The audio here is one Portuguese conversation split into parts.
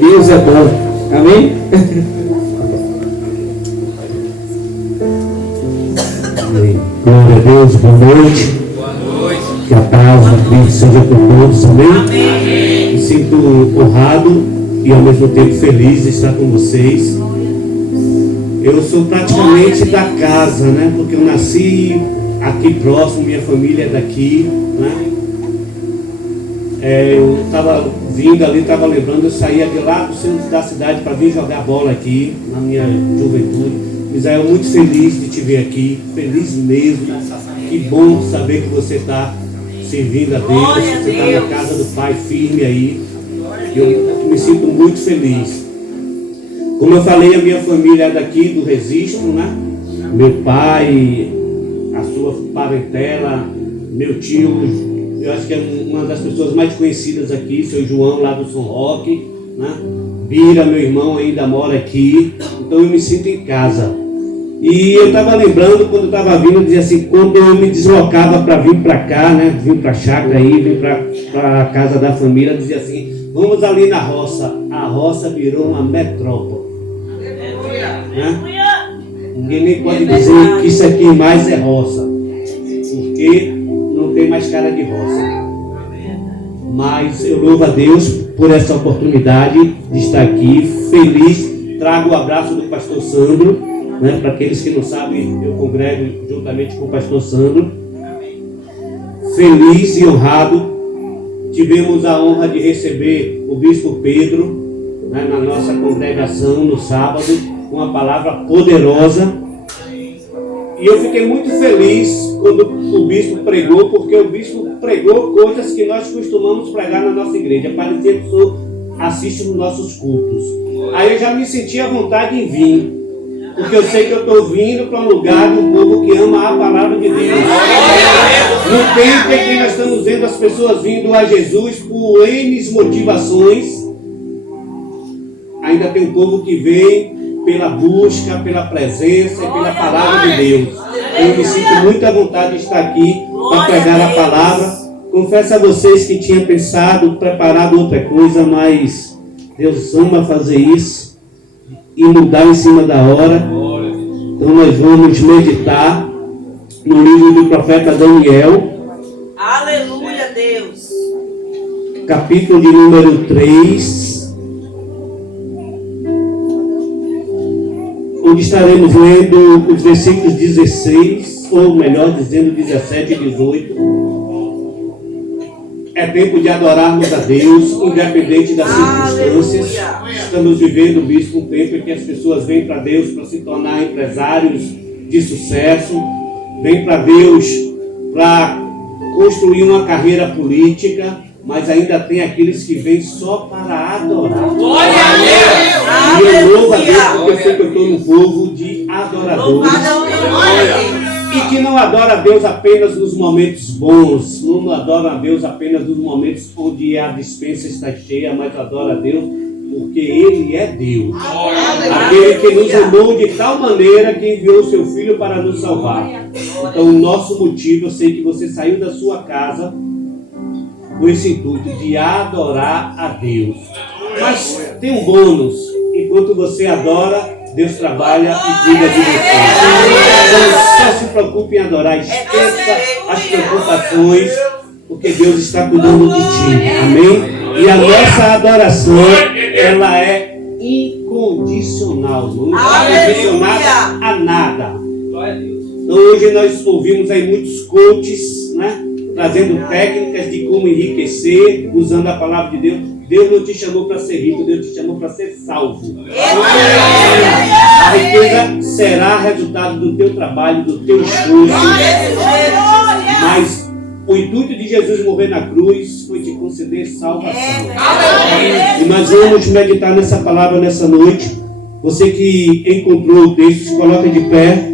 Deus é bom. Amém? Glória a Deus, boa noite. Boa noite. Que a paz de Cristo seja com todos, amém? Me sinto honrado e ao mesmo tempo feliz de estar com vocês. Eu sou praticamente da casa, né? Porque eu nasci aqui próximo, minha família é daqui, né? Eu estava vindo ali, estava lembrando, eu saía de lá do centro da cidade para vir jogar bola aqui, na minha juventude. Israel, muito feliz de te ver aqui, feliz mesmo. Que bom saber que você está servindo a Deus, você está na casa do Pai firme aí. Eu me sinto muito feliz. Como eu falei, a minha família é daqui do Registro, né? Meu pai, a sua parentela, meu tio, eu acho que é uma das pessoas mais conhecidas aqui, seu João lá do São Roque, né? Bira, meu irmão, ainda mora aqui, então eu me sinto em casa. E eu estava lembrando, quando eu estava vindo, eu dizia assim, quando eu me deslocava para vir para cá, né? Vim para a chácara aí, vim para a casa da família, eu dizia assim, vamos ali na roça. A roça virou uma metrópole. Né? Ninguém nem pode dizer que isso aqui mais é roça, porque não tem mais cara de roça. Mas eu louvo a Deus por essa oportunidade de estar aqui, feliz. Trago o abraço do pastor Sandro, né? Para aqueles que não sabem, eu congrego juntamente com o pastor Sandro. Feliz e honrado. Tivemos a honra de receber o bispo Pedro, né, na nossa congregação no sábado, com uma palavra poderosa. E eu fiquei muito feliz quando o bispo pregou, porque o bispo pregou coisas que nós costumamos pregar na nossa igreja. Parecia que o senhor assiste nos nossos cultos. Aí eu já me senti à vontade em vir, porque eu sei que eu estou vindo para um lugar de um povo que ama a palavra de Deus. No tempo em que nós estamos vendo as pessoas vindo a Jesus por N motivações, ainda tem um povo que vem pela busca, pela presença e pela palavra de Deus. Eu me sinto muito à vontade de estar aqui para pregar a palavra. Confesso a vocês que tinha pensado, preparado outra coisa, mas Deus ama fazer isso e mudar em cima da hora. Então nós vamos meditar no livro do profeta Daniel. Aleluia, Deus. Capítulo de número 3. Onde estaremos lendo os versículos 16, ou melhor dizendo, 17 e 18. É tempo de adorarmos a Deus, independente das circunstâncias. Estamos vivendo, bispo, um tempo em que as pessoas vêm para Deus para se tornar empresários de sucesso, vêm para Deus para construir uma carreira política, mas ainda tem aqueles que vêm só para adorar. Glória a Deus! E eu louvo a Deus porque eu sei que eu estou no povo de adoradores. E que não adora a Deus apenas nos momentos bons, não adora a Deus apenas nos momentos onde a despensa está cheia, mas adora a Deus porque Ele é Deus. Aquele que nos amou de tal maneira que enviou o seu Filho para nos salvar. Então o nosso motivo, eu sei que você saiu da sua casa com esse intuito de adorar a Deus. Mas tem um bônus: enquanto você adora, Deus trabalha e cuida de você. Então só se preocupe em adorar, esqueça as preocupações, porque Deus está cuidando de ti. Amém? E a nossa adoração, ela é incondicional, não está condicionada a nada. Então hoje nós ouvimos aí muitos coaches, né, trazendo técnicas de como enriquecer, usando a palavra de Deus. Deus não te chamou para ser rico, Deus te chamou para ser salvo. A riqueza será resultado do teu trabalho, do teu esforço. Mas o intuito de Jesus morrer na cruz foi te conceder salvação. E nós vamos meditar nessa palavra nessa noite. Você que encontrou o texto, se coloca de pé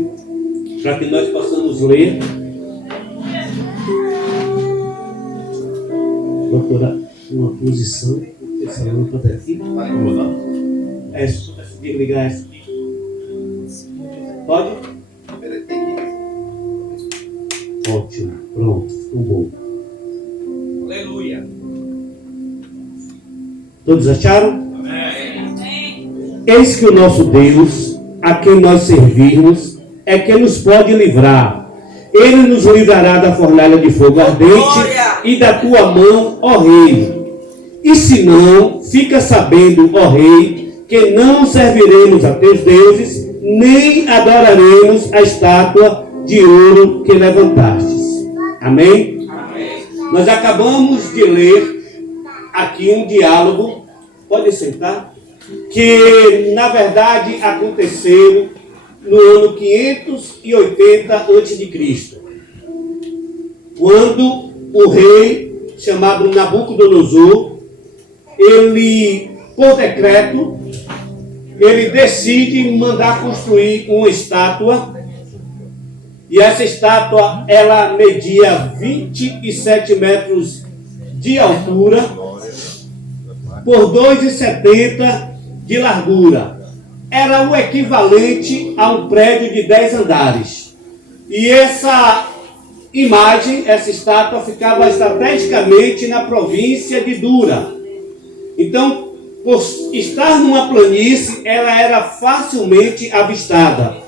para que nós possamos ler. Procurar uma posição, essa lâmpada aqui. É, só para ligar essa aqui. Pode? Ótimo, pronto, ficou bom. Aleluia. Todos acharam? Amém. Eis que o nosso Deus, a quem nós servimos, é quem nos pode livrar. Ele nos livrará da fornalha de fogo ardente e da tua mão, ó rei. E se não, fica sabendo, ó rei, que não serviremos a teus deuses, nem adoraremos a estátua de ouro que levantastes. Amém? Amém. Nós acabamos de ler aqui um diálogo, pode sentar, que na verdade aconteceu no ano 580 a.C., quando o rei chamado Nabucodonosor, ele, por decreto, ele decide mandar construir uma estátua, e essa estátua ela media 27 metros de altura por 2,70 de largura. Era o equivalente a um prédio de 10 andares. E essa imagem, essa estátua, ficava estrategicamente na província de Dura. Então, por estar numa planície, ela era facilmente avistada.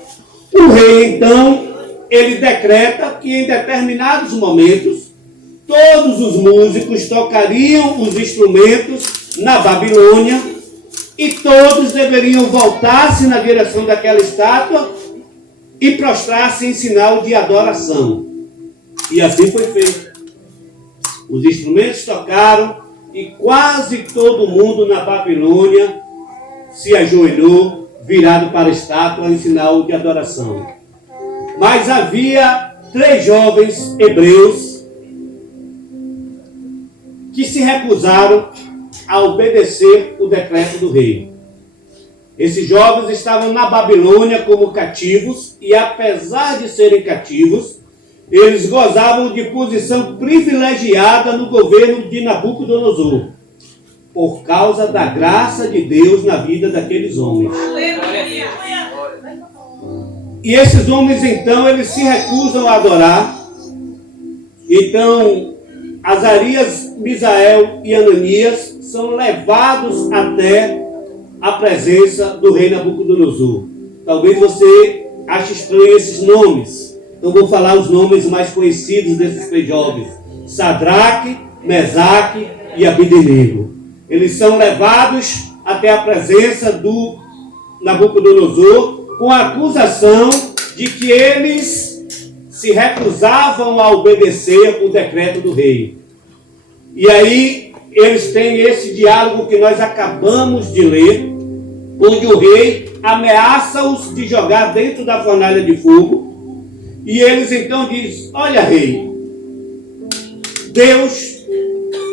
O rei, então, ele decreta que em determinados momentos, todos os músicos tocariam os instrumentos na Babilônia e todos deveriam voltar-se na direção daquela estátua e prostrar-se em sinal de adoração. E assim foi feito. Os instrumentos tocaram e quase todo mundo na Babilônia se ajoelhou, virado para a estátua em sinal de adoração. Mas havia 3 jovens hebreus que se recusaram a obedecer o decreto do rei. Esses jovens estavam na Babilônia como cativos e, apesar de serem cativos, eles gozavam de posição privilegiada no governo de Nabucodonosor, por causa da graça de Deus na vida daqueles homens. E esses homens, então, eles se recusam a adorar. Então, Azarias, Misael e Ananias são levados até a presença do rei Nabucodonosor. Talvez você ache estranho esses nomes. Então vou falar os nomes mais conhecidos desses 3 jovens: Sadraque, Mesaque e Abednego. Eles são levados até a presença do Nabucodonosor com a acusação de que eles se recusavam a obedecer o decreto do rei. E aí eles têm esse diálogo que nós acabamos de ler, onde o rei ameaça-os de jogar dentro da fornalha de fogo. E eles então dizem: olha, rei, Deus,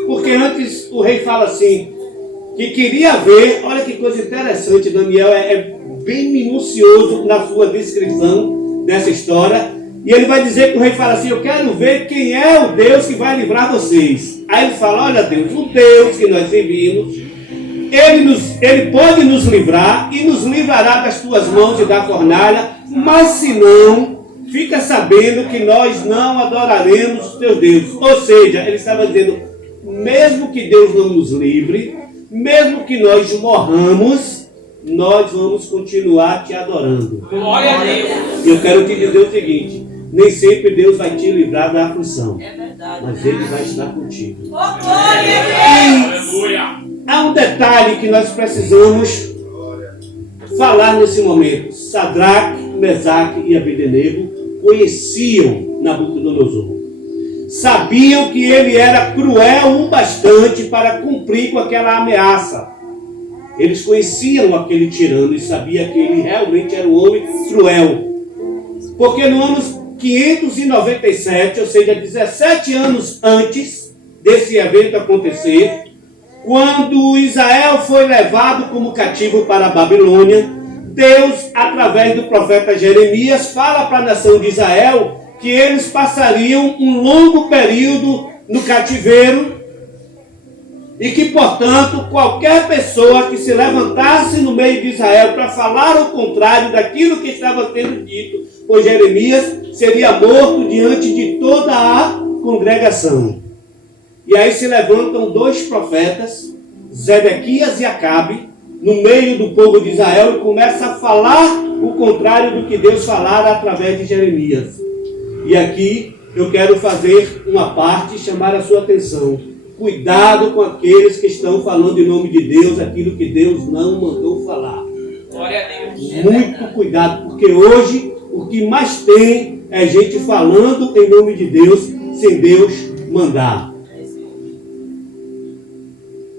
porque antes o rei fala assim, que queria ver, olha que coisa interessante, Daniel é bem minucioso na sua descrição dessa história, e ele vai dizer que o rei fala assim: eu quero ver quem é o Deus que vai livrar vocês. Aí ele fala: olha, Deus, o Deus que nós servimos, ele pode nos livrar e nos livrará das tuas mãos e da fornalha, mas se não, fica sabendo que nós não adoraremos os teus deuses. Ou seja, ele estava dizendo, mesmo que Deus não nos livre, mesmo que nós morramos, nós vamos continuar te adorando. Glória a Deus. E eu quero te dizer o seguinte: nem sempre Deus vai te livrar da aflição, É verdade. mas Ele vai estar contigo. Oh, glória a Deus. Aleluia. Há um detalhe que nós precisamos falar nesse momento. Sadraque, Mesaque e Abednego conheciam Nabucodonosor. Sabiam que ele era cruel o bastante para cumprir com aquela ameaça. Eles conheciam aquele tirano e sabiam que ele realmente era um homem cruel. Porque no ano 597, ou seja, 17 anos antes desse evento acontecer, quando Israel foi levado como cativo para a Babilônia, Deus, através do profeta Jeremias, fala para a nação de Israel que eles passariam um longo período no cativeiro e que, portanto, qualquer pessoa que se levantasse no meio de Israel para falar o contrário daquilo que estava sendo dito por Jeremias seria morto diante de toda a congregação. E aí se levantam 2 profetas, Zedequias e Acabe, no meio do povo de Israel e começa a falar o contrário do que Deus falara através de Jeremias. E aqui eu quero fazer uma parte e chamar a sua atenção. Cuidado com aqueles que estão falando em nome de Deus aquilo que Deus não mandou falar. Glória a Deus. Muito cuidado, porque hoje o que mais tem é gente falando em nome de Deus sem Deus mandar.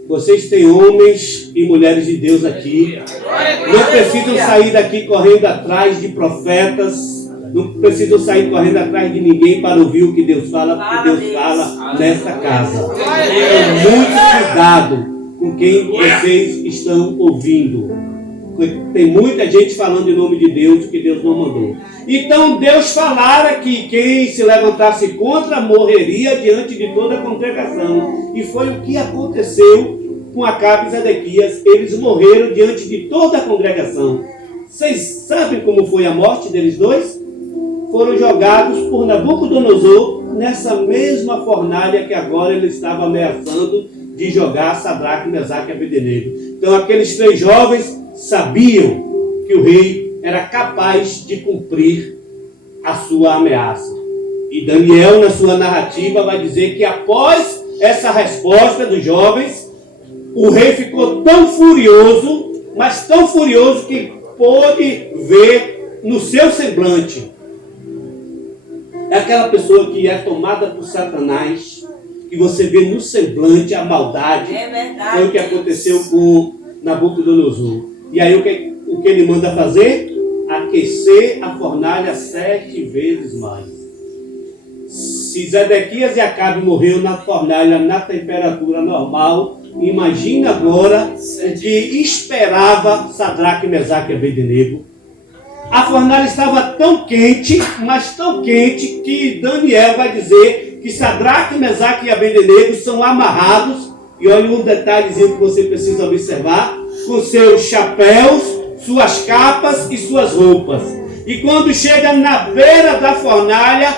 Vocês têm homens e mulheres de Deus aqui. Não precisam sair daqui correndo atrás de profetas. Não precisam sair correndo atrás de ninguém para ouvir o que Deus fala, porque Deus fala nesta casa. Muito cuidado com quem vocês estão ouvindo. Tem muita gente falando em nome de Deus o que Deus não mandou. Então Deus falara que quem se levantasse contra morreria diante de toda a congregação. E foi o que aconteceu com Acabe e Zedequias. Eles morreram diante de toda a congregação. Vocês sabem como foi a morte deles dois? Foram jogados por Nabucodonosor nessa mesma fornalha que agora ele estava ameaçando de jogar Sadraque, Mesaque e Abednego. Então aqueles 3 jovens sabiam que o rei era capaz de cumprir a sua ameaça. E Daniel, na sua narrativa, vai dizer que após essa resposta dos jovens, o rei ficou tão furioso, mas tão furioso que pôde ver no seu semblante. É aquela pessoa que é tomada por Satanás, que você vê no semblante a maldade. É verdade. Foi o que aconteceu com Nabucodonosor. E aí o que ele manda fazer? Aquecer a fornalha 7 vezes mais. Se Zedequias e Acabe morreram na fornalha na temperatura normal, imagina agora o que esperava Sadraque, Mesaque e Abednego. A fornalha estava tão quente, mas tão quente, que Daniel vai dizer que Sadraque, Mesaque e Abednego são amarrados. E olha um detalhezinho que você precisa observar: com seus chapéus, suas capas e suas roupas. E quando chega na beira da fornalha,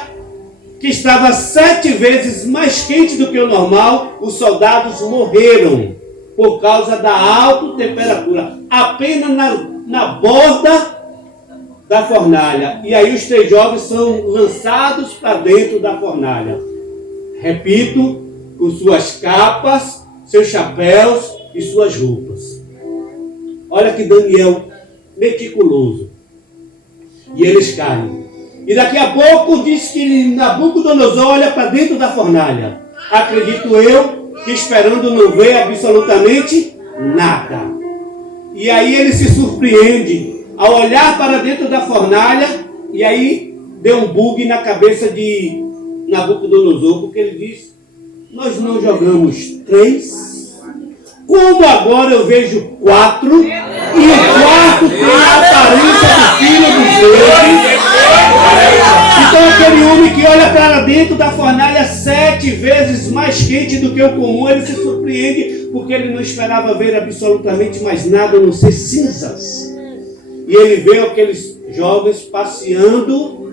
que estava 7 vezes mais quente do que o normal, os soldados morreram por causa da alta temperatura, apenas na borda da fornalha. E aí os 3 jovens são lançados para dentro da fornalha. Repito, com suas capas, seus chapéus e suas roupas. Olha que Daniel meticuloso. E eles caem. E daqui a pouco diz que Nabucodonosor olha para dentro da fornalha. Acredito eu que esperando não ver absolutamente nada. E aí ele se surpreende ao olhar para dentro da fornalha. E aí deu um bug na cabeça de Nabucodonosor, porque ele diz: nós não jogamos 3? Como agora eu vejo 4, e o quarto tem a aparência do filho dos deuses. Então aquele homem que olha para dentro da fornalha 7 vezes mais quente do que o comum, ele se surpreende, porque ele não esperava ver absolutamente mais nada a não ser cinzas. E ele vê aqueles jovens passeando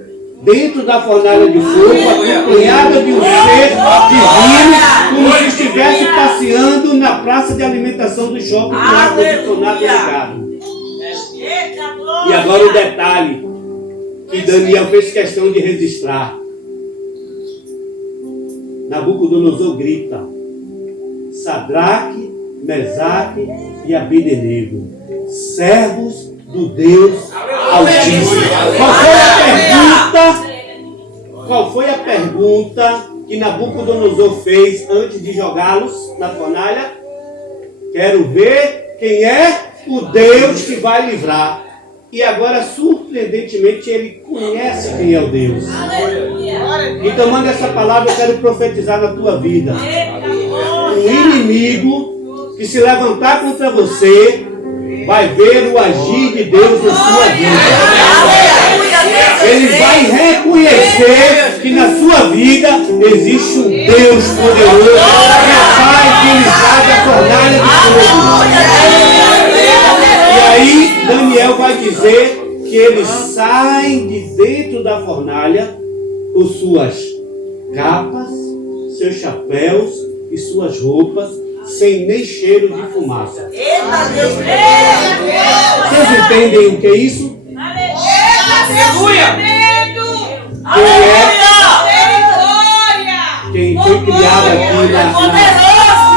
dentro da fornalha de fogo, acompanhada de um ser divino, como se estivesse passeando na praça de alimentação do shopping com ar-condicionado ligado. E agora o detalhe que Daniel fez questão de registrar. Nabucodonosor grita: Sadraque, Mesaque e Abednego, servos do Deus Altíssimo. Qual foi a pergunta que Nabucodonosor fez antes de jogá-los na fornalha? Quero ver quem é o Deus que vai livrar. E agora, surpreendentemente, ele conhece quem é o Deus. Então manda essa palavra, eu quero profetizar na tua vida. Um inimigo que se levantar contra você vai ver o agir de Deus na sua vida. Ele vai reconhecer que na sua vida existe um Deus poderoso capaz de livrar da fornalha de fogo. E aí Daniel vai dizer que eles saem de dentro da fornalha com suas capas, seus chapéus e suas roupas, sem nem cheiro de fumaça. Eita Deus! Vocês entendem o que é isso? Aleluia! Quem foi criado aqui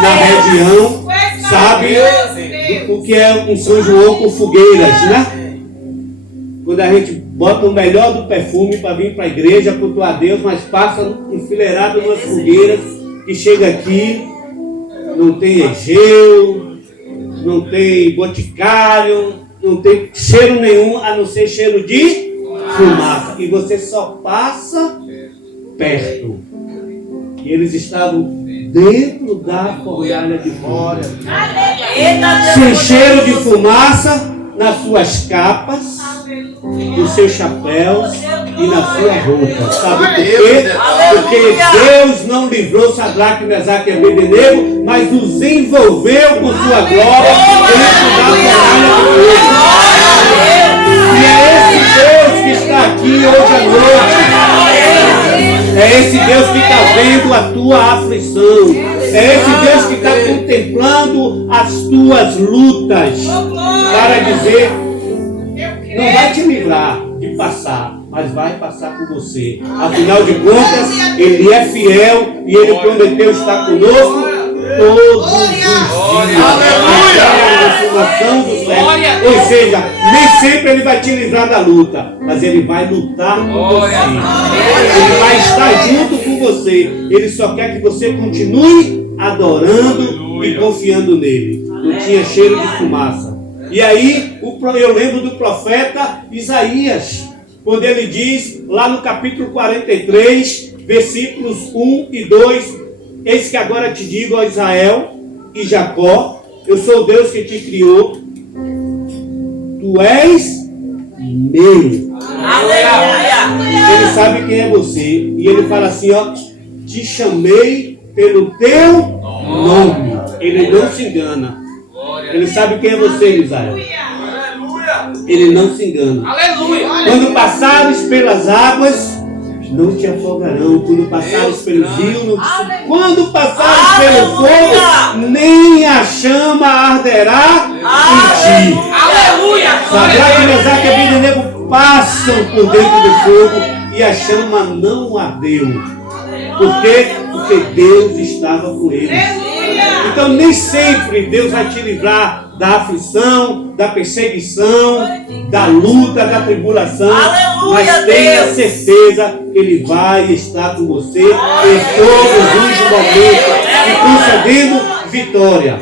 na região sabe o que é um São João com fogueiras, né? Quando a gente bota o melhor do perfume para vir para a igreja, cultuar a Deus, mas passa enfileirado nas fogueiras, que chega aqui, não tem Egeu, não tem Boticário, não tem cheiro nenhum, a não ser cheiro de fumaça. E você só passa perto. E eles estavam dentro da fornalha de fora, sem cheiro de fumaça, nas suas capas, nos seus chapéus e na sua roupa. Sabe por quê? Porque Deus não livrou Sadraque, Mesaque e Abednego, mas os envolveu com sua glória dentro da fornalha de fogo. E é esse Deus que está aqui hoje à noite. É esse Deus que está vendo a tua aflição. É esse Deus que está contemplando as tuas lutas. Para dizer, não vai te livrar de passar, mas vai passar por você. Afinal de contas, Ele é fiel e Ele prometeu estar conosco todos os dias. Ou seja, nem sempre Ele vai te livrar da luta, mas Ele vai lutar com você. Ele vai estar junto com você. Ele só quer que você continue adorando e confiando nele. Não tinha cheiro de fumaça. E aí, eu lembro do profeta Isaías, quando ele diz, lá no capítulo 43, versículos 1 e 2, eis que agora te digo, ó Israel e Jacó, eu sou o Deus que te criou, tu és meu. Aleluia. Ele sabe quem é você, e ele fala assim, ó, te chamei pelo teu nome. Ele não se engana. Ele sabe quem é você, Israel. Ele não se engana. Aleluia. Quando passares pelas águas, não te afogarão. Quando passares pelos rios, quando passares pelo fogo, nem a chama arderá em ti. Aleluia. Sadraque, Mesaque e Abednego passam por dentro do fogo e a chama não ardeu. Por quê? Porque Deus estava com eles. Então nem sempre Deus vai te livrar da aflição, da perseguição, da luta, da tribulação. Aleluia, mas tenha certeza que Ele vai estar com você em todos os momentos e concedendo vitória.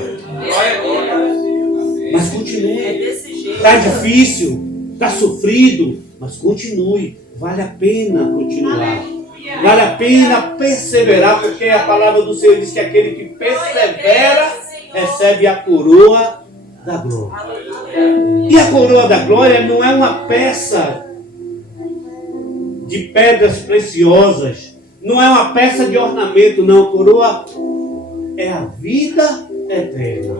Mas continue. Está difícil, está sofrido, mas continue. Vale a pena continuar. Vale a pena perseverar, porque a palavra do Senhor diz que aquele que persevera recebe a coroa da glória. E a coroa da glória não é uma peça de pedras preciosas, não é uma peça de ornamento, não. A coroa é a vida eterna,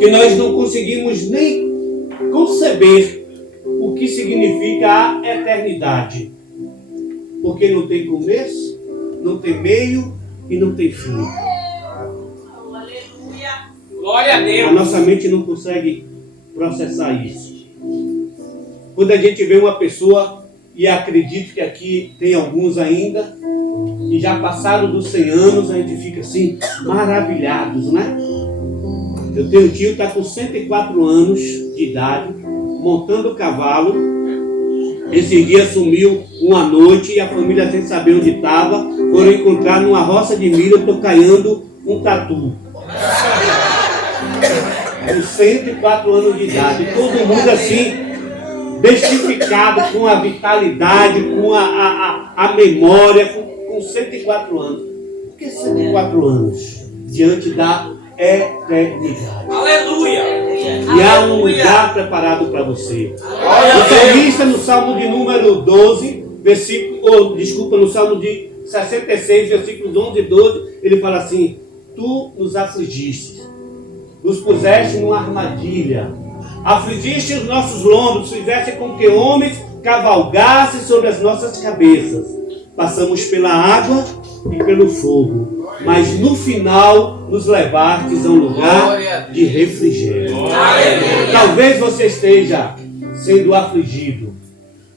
que nós não conseguimos nem conceber o que significa a eternidade. Porque não tem começo, não tem meio e não tem fim. Glória a Deus. A nossa mente não consegue processar isso. Quando a gente vê uma pessoa, e acredito que aqui tem alguns ainda, que já passaram dos 100 anos, a gente fica assim, maravilhados, né? Eu tenho um tio que está com 104 anos de idade, montando cavalo. Esse dia sumiu uma noite e a família, sem saber onde estava, foram encontrar numa roça de milho tocaiando um tatu. Com 104 anos de idade. Todo mundo assim, bestificado com a vitalidade, com a memória, com 104 anos. Por que 104 anos? Diante da eternidade. Aleluia! E há um lugar preparado para você. O salmista, no Salmo de número 12, no Salmo de 66, versículos 11 e 12, ele fala assim: tu nos afligiste, nos puseste numa armadilha, afligiste os nossos lombos, fizeste com que homens cavalgassem sobre as nossas cabeças. Passamos pela água e pelo fogo, mas no final nos levastes a um lugar de refrigério. Talvez você esteja sendo afligido.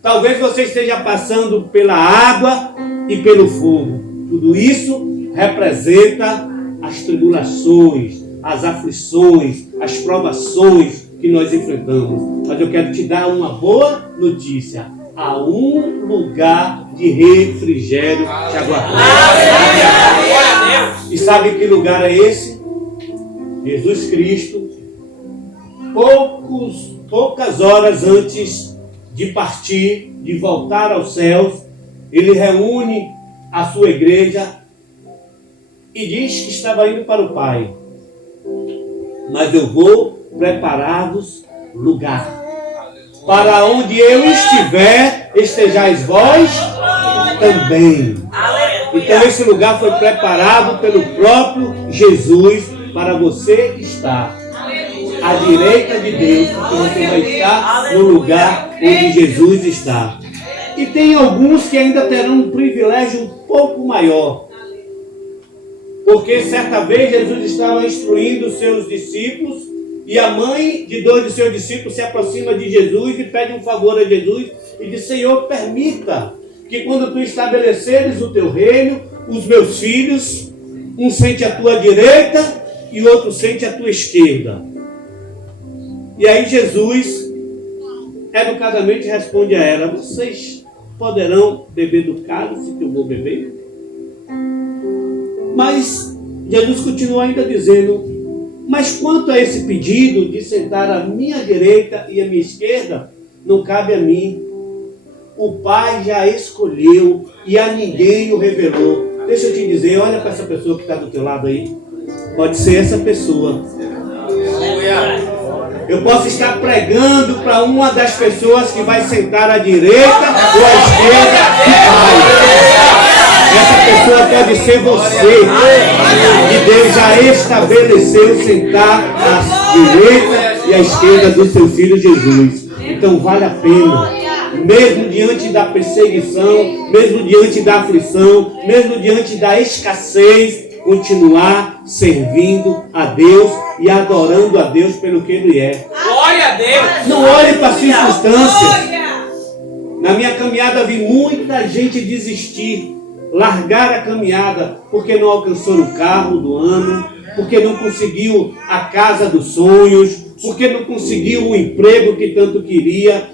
Talvez você esteja passando pela água e pelo fogo. Tudo isso representa as tribulações, as aflições, as provações que nós enfrentamos. Mas eu quero te dar uma boa notícia. Há um lugar de refrigério te aguardando. E sabe que lugar é esse? Jesus Cristo, poucas horas antes de partir, de voltar aos céus, ele reúne a sua igreja e diz que estava indo para o Pai. Mas eu vou preparar-vos lugar. Para onde eu estiver, estejais vós também. Então esse lugar foi preparado pelo próprio Jesus para você estar à direita de Deus, porque você vai estar no lugar onde Jesus está. E tem alguns que ainda terão um privilégio um pouco maior. Porque certa vez Jesus estava instruindo os seus discípulos e a mãe de dois de seus discípulos se aproxima de Jesus e pede um favor a Jesus e diz: Senhor, permita que quando tu estabeleceres o teu reino, os meus filhos, um sente a tua direita e outro sente a tua esquerda. E aí Jesus educadamente responde a ela: vocês poderão beber do cálice que eu vou beber? Mas Jesus continua ainda dizendo: mas quanto a esse pedido de sentar à minha direita e à minha esquerda, não cabe a mim. O Pai já escolheu e a ninguém o revelou. Deixa eu te dizer, olha para essa pessoa que está do teu lado aí. Pode ser essa pessoa. Eu posso estar pregando para uma das pessoas que vai sentar à direita ou à esquerda do Pai. Essa pessoa pode ser você. E Deus já estabeleceu sentar à direita e à esquerda do seu Filho Jesus. Então vale a pena, mesmo diante da perseguição, mesmo diante da aflição, mesmo diante da escassez, continuar servindo a Deus e adorando a Deus pelo que Ele é. Glória a Deus! Não olhe para as circunstâncias. Na minha caminhada vi muita gente desistir, largar a caminhada porque não alcançou o carro do ano, porque não conseguiu a casa dos sonhos, porque não conseguiu o emprego que tanto queria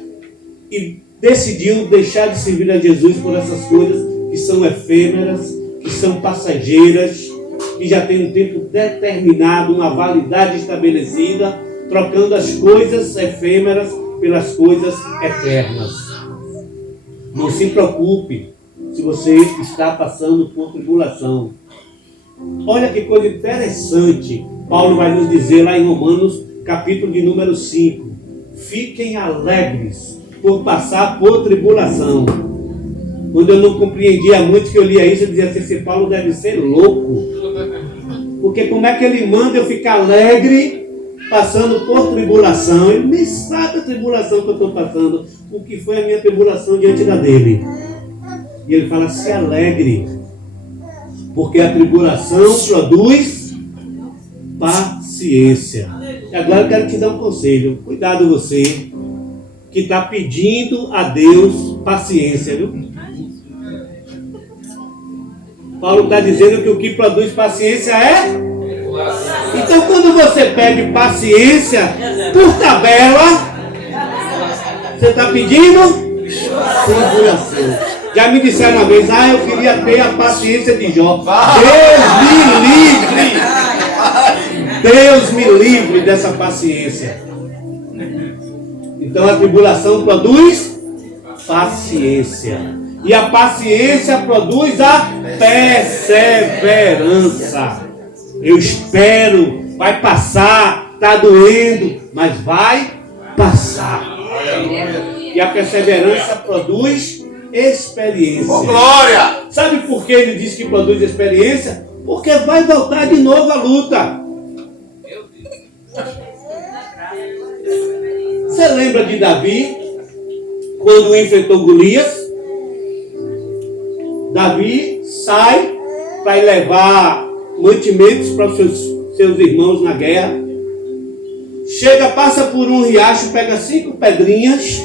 e decidiu deixar de servir a Jesus por essas coisas que são efêmeras, que são passageiras, que já tem um tempo determinado, uma validade estabelecida, trocando as coisas efêmeras pelas coisas eternas. Não se preocupe se você está passando por tribulação. Olha que coisa interessante. Paulo vai nos dizer lá em Romanos, capítulo de número 5. Fiquem alegres por passar por tribulação. Quando eu não compreendia muito que eu lia isso, eu dizia assim: esse Paulo deve ser louco. Porque como é que ele manda eu ficar alegre passando por tribulação? Ele nem sabe a tribulação que eu estou passando. O que foi a minha tribulação diante da dele? E ele fala: se alegre, porque a tribulação produz paciência. E agora eu quero te dar um conselho. Cuidado você que está pedindo a Deus paciência, viu? Paulo está dizendo que o que produz paciência é... Então quando você pede paciência por tabela, você está pedindo tribulação. Já me disseram uma vez: eu queria ter a paciência de Jó. Deus me livre! Deus me livre dessa paciência. Então a tribulação produz paciência. E a paciência produz a perseverança. Eu espero, vai passar, está doendo, mas vai passar. E a perseverança produz experiência. Oh, glória! Sabe por que ele diz que produz experiência? Porque vai voltar de novo a luta. Você lembra de Davi, quando enfrentou Golias? Davi sai para ir levar mantimentos para os seus irmãos na guerra. Chega, passa por um riacho, pega 5 pedrinhas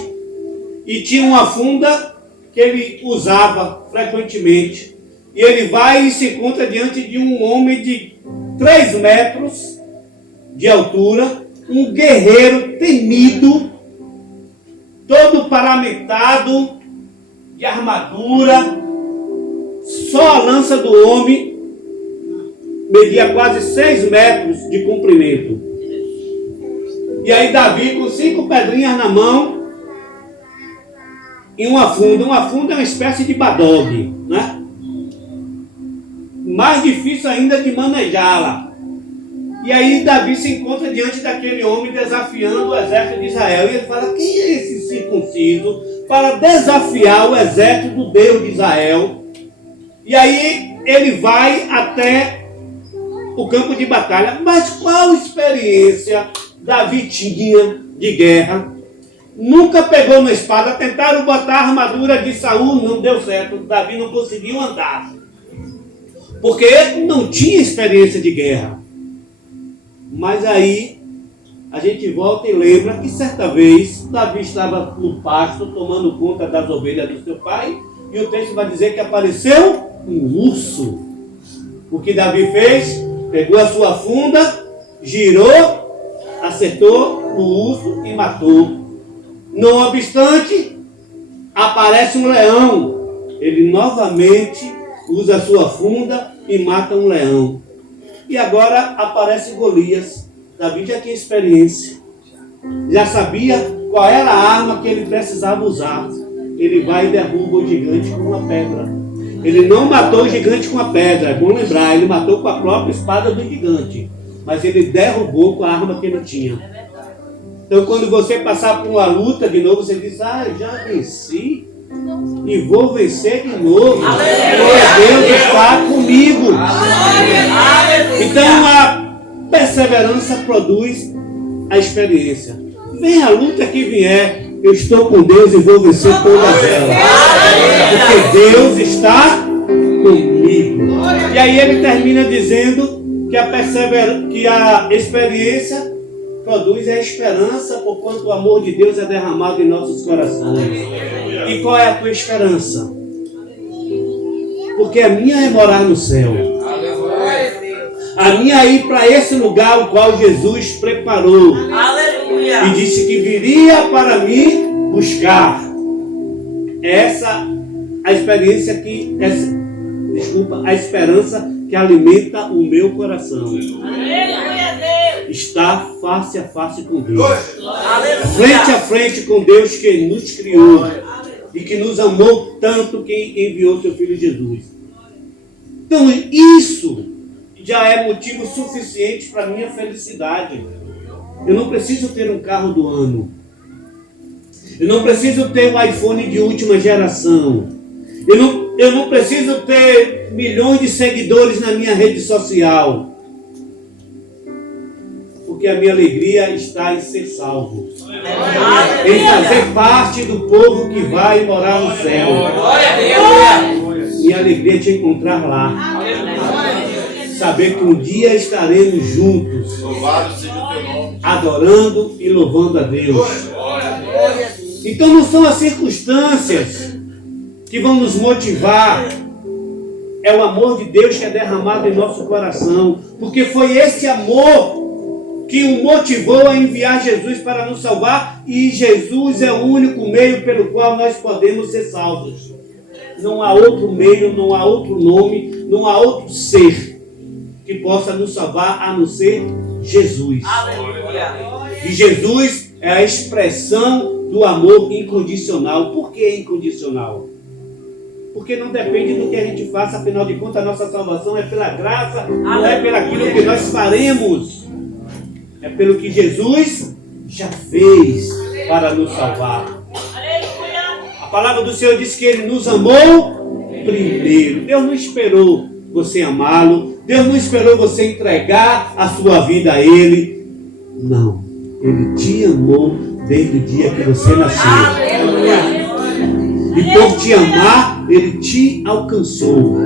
e tinha uma funda que ele usava frequentemente. E ele vai e se encontra diante de um homem de 3 metros de altura, um guerreiro temido, todo paramentado de armadura, só a lança do homem media quase 6 metros de comprimento. E aí Davi, com 5 pedrinhas na mão, e uma funda é uma espécie de badog, né? Mais difícil ainda de manejá-la. E aí Davi se encontra diante daquele homem desafiando o exército de Israel. E ele fala: quem é esse circunciso para desafiar o exército do Deus de Israel? E aí ele vai até o campo de batalha. Mas qual experiência Davi tinha de guerra? Nunca pegou na espada. Tentaram botar a armadura de Saul, não deu certo. Davi não conseguiu andar, porque ele não tinha experiência de guerra. Mas aí a gente volta e lembra que certa vez Davi estava no pasto tomando conta das ovelhas do seu pai, e o texto vai dizer que apareceu um urso. O que Davi fez? Pegou a sua funda, girou, acertou no urso e matou. Não obstante, aparece um leão. Ele novamente usa a sua funda e mata um leão. E agora aparece Golias. Davi já tinha experiência, já sabia qual era a arma que ele precisava usar. Ele vai e derruba o gigante com uma pedra. Ele não matou o gigante com a pedra, é bom lembrar, ele matou com a própria espada do gigante, mas ele derrubou com a arma que ele tinha. Então, quando você passar por uma luta de novo, você diz: já venci e vou vencer de novo, porque Deus está comigo. Então a perseverança produz a experiência. Vem a luta que vier, eu estou com Deus e vou vencer todas elas, porque Deus está comigo. E aí ele termina dizendo que a experiência produz a esperança, porquanto o amor de Deus é derramado em nossos corações. E qual é a tua esperança? Porque a minha é morar no céu. A minha é ir para esse lugar o qual Jesus preparou. E disse que viria para me buscar. Essa a experiência que a esperança que alimenta o meu coração. Está face a face com Deus, frente a frente com Deus que nos criou e que nos amou tanto que enviou seu Filho Jesus. Então isso já é motivo suficiente para a minha felicidade. Eu não preciso ter um carro do ano, eu não preciso ter um iPhone de última geração, eu não preciso ter milhões de seguidores na minha rede social, porque a minha alegria está em ser salvo, em fazer parte do povo que vai morar no céu. Minha alegria é te encontrar lá, saber que um dia estaremos juntos, adorando e louvando a Deus. Então não são as circunstâncias que vão nos motivar, é o amor de Deus que é derramado em nosso coração, porque foi esse amor que o motivou a enviar Jesus para nos salvar, e Jesus é o único meio pelo qual nós podemos ser salvos. Não há outro meio, não há outro nome, não há outro ser que possa nos salvar a não ser Jesus. E Jesus é a expressão do amor incondicional. Por que incondicional? Porque não depende do que a gente faça, afinal de contas a nossa salvação é pela graça, não é pelo aquilo que nós faremos. É pelo que Jesus já fez para nos salvar. A palavra do Senhor diz que Ele nos amou primeiro. Deus não esperou você amá-lo. Deus não esperou você entregar a sua vida a Ele. Não. Ele te amou desde o dia que você nasceu. E por te amar, Ele te alcançou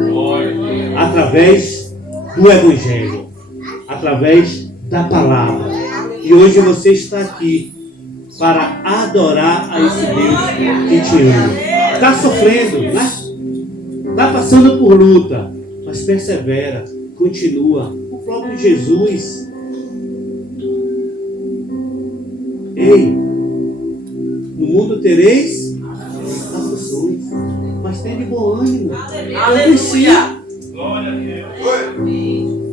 através do Evangelho, através da palavra. E hoje você está aqui para adorar a esse Deus que te ama. Está sofrendo, né? Está passando por luta, mas persevera, continua. O próprio Jesus. Ei, no mundo tereis aflições, mas tem de bom ânimo. Aleluia. Glória a Deus.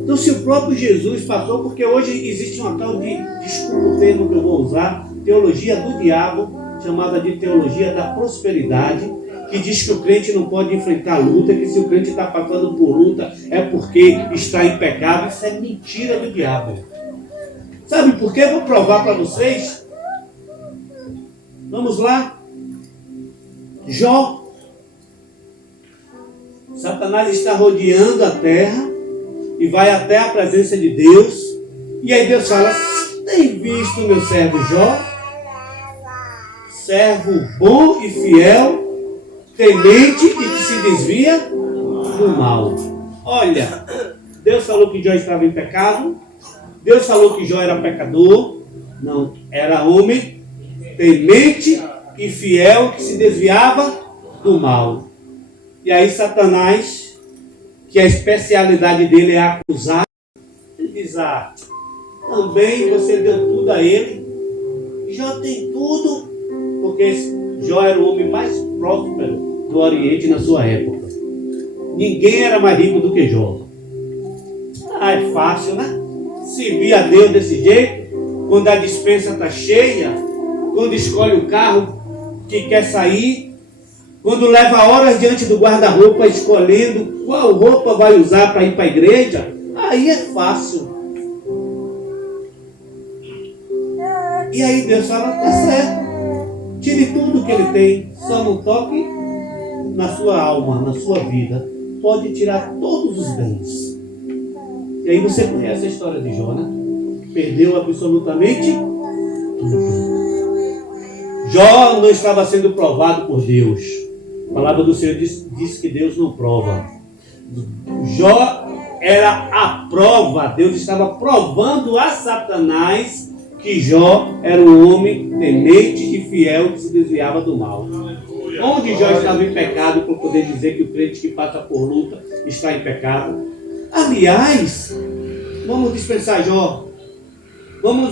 Então, se o próprio Jesus passou, porque hoje existe uma tal de, desculpa o termo que eu vou usar, teologia do diabo, chamada de teologia da prosperidade, que diz que o crente não pode enfrentar luta, que se o crente está passando por luta é porque está em pecado. Isso é mentira do diabo. Sabe por quê? Vou provar para vocês. Vamos lá. Jó. Satanás está rodeando a terra e vai até a presença de Deus. E aí Deus fala: tem visto meu servo Jó? Servo bom e fiel, temente e que se desvia do mal. Olha, Deus falou que Jó estava em pecado. Deus falou que Jó era pecador. Não, era homem temente e fiel que se desviava do mal. E aí Satanás, que a especialidade dele é acusar, ele diz: também você deu tudo a ele. Jó tem tudo, porque Jó era o homem mais próspero do Oriente na sua época. Ninguém era mais rico do que Jó. É fácil, né? Servir a Deus desse jeito, quando a despensa está cheia, quando escolhe o carro que quer sair, quando leva horas diante do guarda-roupa escolhendo qual roupa vai usar para ir para a igreja, aí é fácil. E aí Deus fala: tá certo, tire tudo que ele tem, só não toque na sua alma, na sua vida. Pode tirar todos os bens. E aí você conhece a história de Jó, né? Perdeu absolutamente tudo. Jó não estava sendo provado por Deus. A palavra do Senhor diz que Deus não prova. Jó era a prova. Deus estava provando a Satanás que Jó era um homem temente e fiel que se desviava do mal. Onde Jó estava em pecado, para poder dizer que o crente que passa por luta está em pecado. Aliás, vamos dispensar Jó. Vamos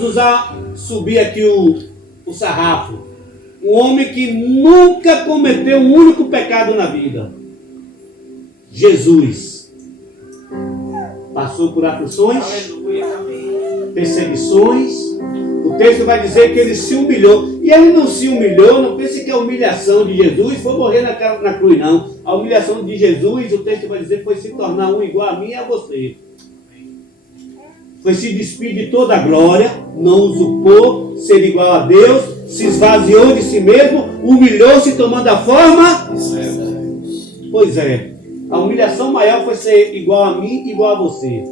subir aqui o sarrafo. Um homem que nunca cometeu um único pecado na vida. Jesus passou por aflições, perseguições. O texto vai dizer que ele se humilhou. E ele não se humilhou, não pense que a humilhação de Jesus foi morrer na cruz, não. A humilhação de Jesus, o texto vai dizer, foi se tornar um igual a mim e a você. Foi se despir de toda a glória, não usurpou ser igual a Deus, se esvaziou de si mesmo, humilhou-se tomando a forma. Pois é, a humilhação maior foi ser igual a mim, igual a você.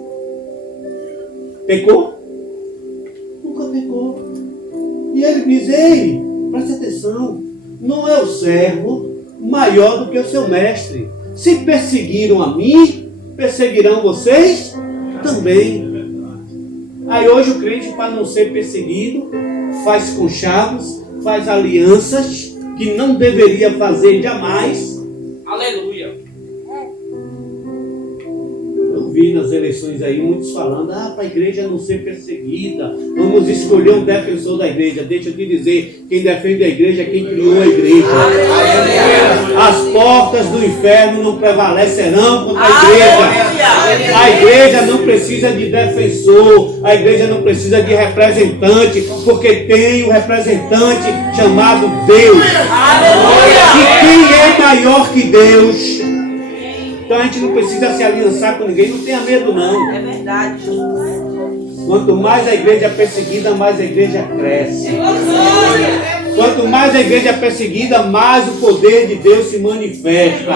Pecou? Nunca pecou. E ele diz: ei, preste atenção, não é o servo maior do que o seu mestre. Se perseguiram a mim, perseguirão vocês também. Aí hoje o crente, para não ser perseguido, faz conchavos, faz alianças que não deveria fazer jamais. Aleluia. Eu vi nas eleições aí muitos falando: para a igreja não ser perseguida, vamos escolher um defensor da igreja. Deixa eu te dizer, quem defende a igreja é quem criou a igreja. As portas do inferno não prevalecerão contra a igreja. A igreja não precisa de defensor, a igreja não precisa de representante, porque tem o representante chamado Deus. E quem é maior que Deus? Então a gente não precisa se aliançar com ninguém, não tenha medo não. É verdade. Quanto mais a igreja é perseguida, mais a igreja cresce. Quanto mais a igreja é perseguida, mais o poder de Deus se manifesta.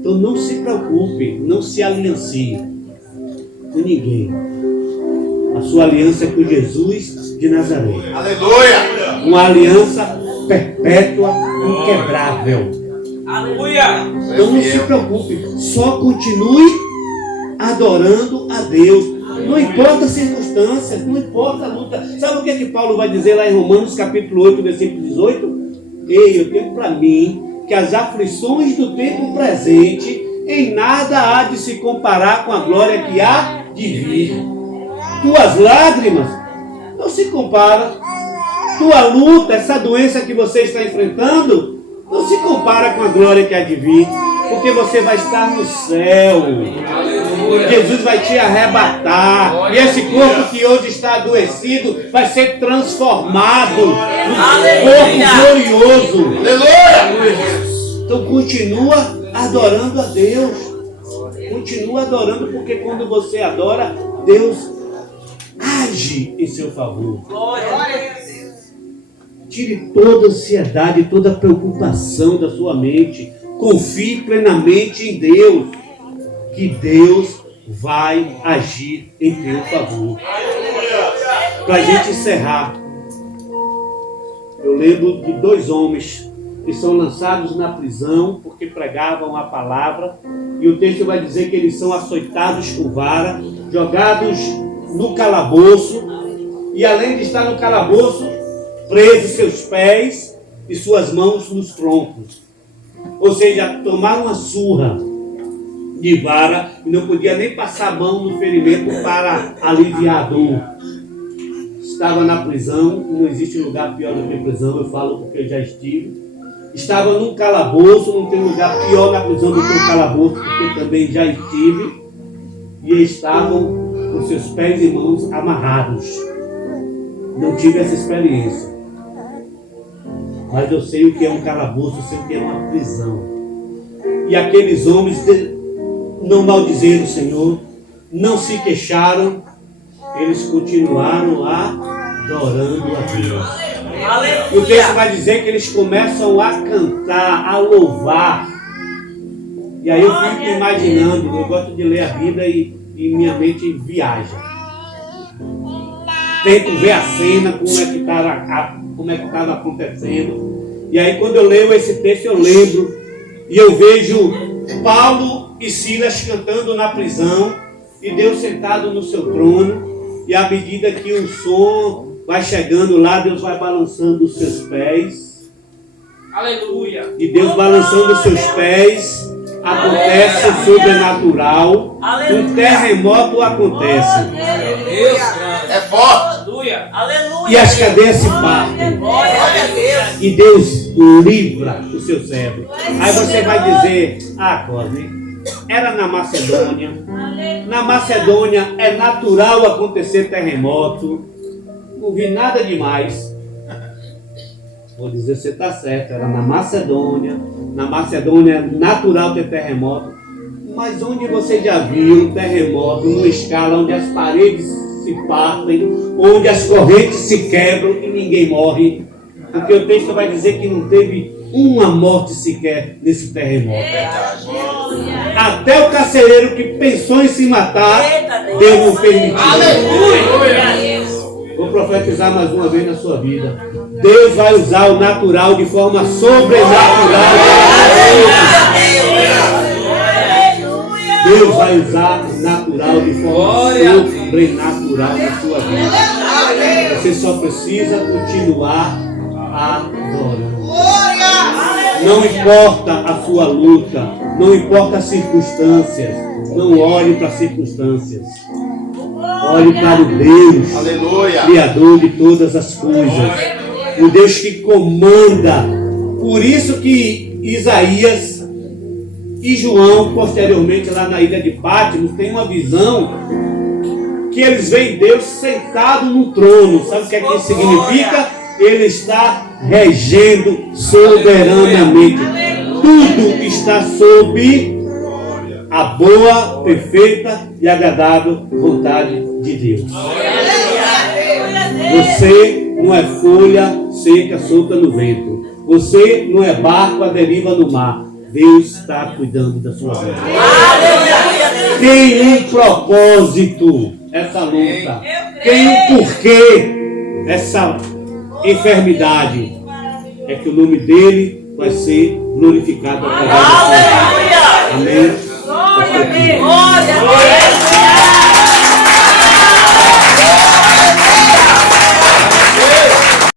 Então não se preocupe, não se aliancie com ninguém. A sua aliança é com Jesus de Nazaré. Aleluia. uma aliança perpétua, inquebrável. Aleluia. Então não se preocupe, só continue adorando a Deus. Não importa as circunstâncias, não importa a luta. Sabe o que é que Paulo vai dizer lá em Romanos capítulo 8, versículo 18? Ei, eu tenho para mim que as aflições do tempo presente em nada há de se comparar com a glória que há de vir. Tuas lágrimas não se comparam. Tua luta, essa doença que você está enfrentando, não se compara com a glória que há de vir. Porque você vai estar no céu. Jesus vai te arrebatar. E esse corpo que hoje está adoecido vai ser transformado num corpo glorioso. Então continua adorando a Deus. Continua adorando, porque quando você adora, Deus age em seu favor. Tire toda a ansiedade, toda a preocupação da sua mente. Confie plenamente em Deus, que Deus vai agir em teu favor. Para a gente encerrar, eu lembro de 2 homens que são lançados na prisão porque pregavam a palavra, e o texto vai dizer que eles são açoitados com vara, jogados no calabouço, e além de estar no calabouço, presos seus pés e suas mãos nos troncos. Ou seja, tomaram uma surra de vara e não podia nem passar a mão no ferimento para aliviar a dor. Estava na prisão, não existe lugar pior do que prisão, eu falo porque eu já estive. Estava num calabouço, não tem lugar pior na prisão do que o calabouço, porque também já estive. E estavam com seus pés e mãos amarrados. Não tive essa experiência. Mas eu sei o que é um calabouço, eu sei o que é uma prisão. E aqueles homens não maldizeram o Senhor, não se queixaram, eles continuaram adorando a Deus. E o texto vai dizer que eles começam a cantar, a louvar. E aí eu fico imaginando, eu gosto de ler a Bíblia e minha mente viaja. Tento ver a cena, como é que estava acontecendo. E aí quando eu leio esse texto eu lembro, e eu vejo Paulo e Silas cantando na prisão, e Deus sentado no seu trono, e à medida que o som vai chegando lá, Deus vai balançando os seus pés. Aleluia. E Deus balançando os seus pés, acontece o sobrenatural. Um terremoto acontece. Deus, é forte. Aleluia. E as cadeias se partem. E Deus livra o seu servo. Aí você vai dizer, Cosme, era na Macedônia. Na Macedônia é natural acontecer terremoto. Não vi nada demais. Vou dizer, você está certo, era na Macedônia. Na Macedônia é natural ter terremoto. Mas onde você já viu um terremoto numa escala onde as paredes se partem, onde as correntes se quebram e ninguém morre? Porque o texto vai dizer que não teve uma morte sequer nesse terremoto. Até o carcereiro que pensou em se matar, Deus não permitiu. Aleluia. Vou profetizar mais uma vez na sua vida. Deus vai usar o natural de forma sobrenatural. Deus vai usar o natural de forma sobrenatural na sua vida. Você só precisa continuar adorando. Não importa a sua luta, não importa as circunstâncias, não olhe para as circunstâncias. Olhe para o Deus, aleluia, Criador de todas as coisas. O Deus que comanda. Por isso que Isaías e João, posteriormente lá na ilha de Patmos, tem uma visão que eles veem Deus sentado no trono. Sabe o que é que isso significa? Ele está regendo soberanamente. Tudo está sob a boa, perfeita e agradável vontade de Deus. Você não é folha seca solta no vento. Você não é barco à deriva no mar. Deus está cuidando da sua vida. Tem um propósito essa luta. Tem um porquê essa enfermidade, é que o nome dele vai ser glorificado através da sua vida. Amém? Glória a Deus.